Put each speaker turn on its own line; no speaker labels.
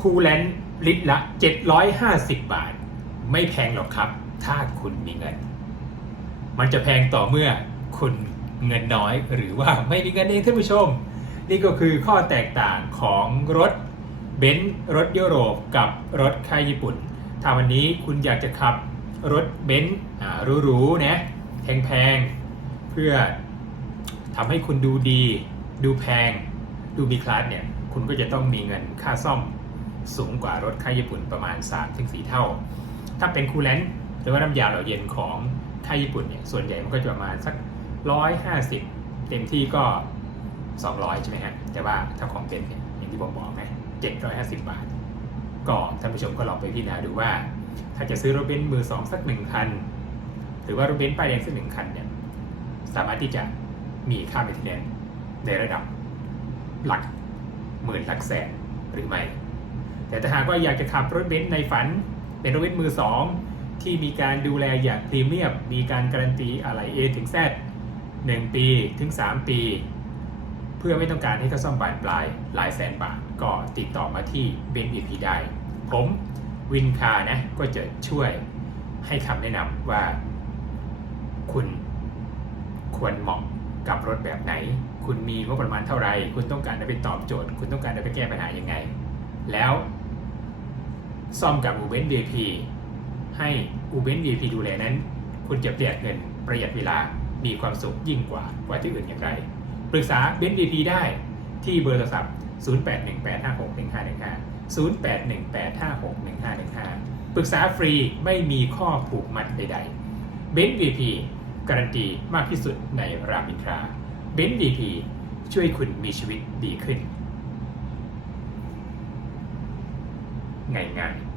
คูลแลนต์ลิตรละ 750 บาท ไม่แพงหรอกครับ ถ้าคุณมีเงิน มันจะแพงต่อเมื่อคุณเงินน้อยหรือว่าไม่มีเงินเองท่านผู้ชม นี่ก็คือข้อแตกต่างของรถเบนซ์รถยุโรปกับรถค่ายญี่ปุ่น ถ้าวันนี้คุณอยากจะขับรถเบนซ์หรูๆนะแพงๆ เพื่อทำให้คุณดูดี ดูแพง ดูมีคลาสเนี่ย คุณก็จะต้องมีเงินค่าซ่อม สูงกว่ารถค่ายญี่ปุ่นประมาณ 3-4 เท่า ถ้าเป็นคูลแลนต์หรือว่าน้ำยาหล่อเย็นของค่ายญี่ปุ่นเนี่ยส่วนใหญ่มันก็จะประมาณสัก 150 เต็มที่ก็ 200 ใช่ไหมฮะ แต่ว่าถ้าของเป็นเนี่ยอย่างที่ผมบอกนะ750 บาท ก็ท่านผู้ชมก็ลองไปพิจารณาดูว่า ถ้าจะซื้อรถเบนซ์มือสองสักหนึ่งคัน หรือว่ารถเบนซ์ป้ายแดงสักหนึ่งคันเนี่ยสามารถที่จะมีค่าเมนเทนแนนในระดับหลักหมื่นหลักแสนหรือไม่ แต่ถ้าหากว่าอยากจะขับรถเบนซ์ในฝัน เป็นรถเบนซ์มือสองที่มีการดูแลอย่างพรีเมียมมีการการันตีอะไร A ถึง Z 1 ปีถึง 3 ปี เพื่อไม่ต้องการให้เขาซ่อมบานปลายหลายแสนบาท ก็ติดต่อมาที่เบนซ์ EP ได้ ผมวินคานะก็จะช่วยให้คำแนะนำว่า คุณควรเหมาะกับรถแบบไหน คุณมีงบประมาณเท่าไหร่ คุณต้องการจะไปตอบโจทย์ คุณต้องการจะไปแก้ปัญหายังไง แล้ว ซ่อมกับอูเบน VIP ให้อูเบน VIP ดูแลนั้น คุณจะประหยัดเงินประหยัดเวลามีความสุขยิ่งกว่า กว่าที่อื่นอย่างไร ปรึกษาเบน VIP ได้ที่เบอร์โทรศัพท์ 0818561515 0818561515 ปรึกษาฟรีไม่มีข้อผูกมัดใดๆเบน VIP การันตีมากที่สุดในรามอินทราเบน VIP ช่วยคุณมีชีวิตดีขึ้น ง่ายๆ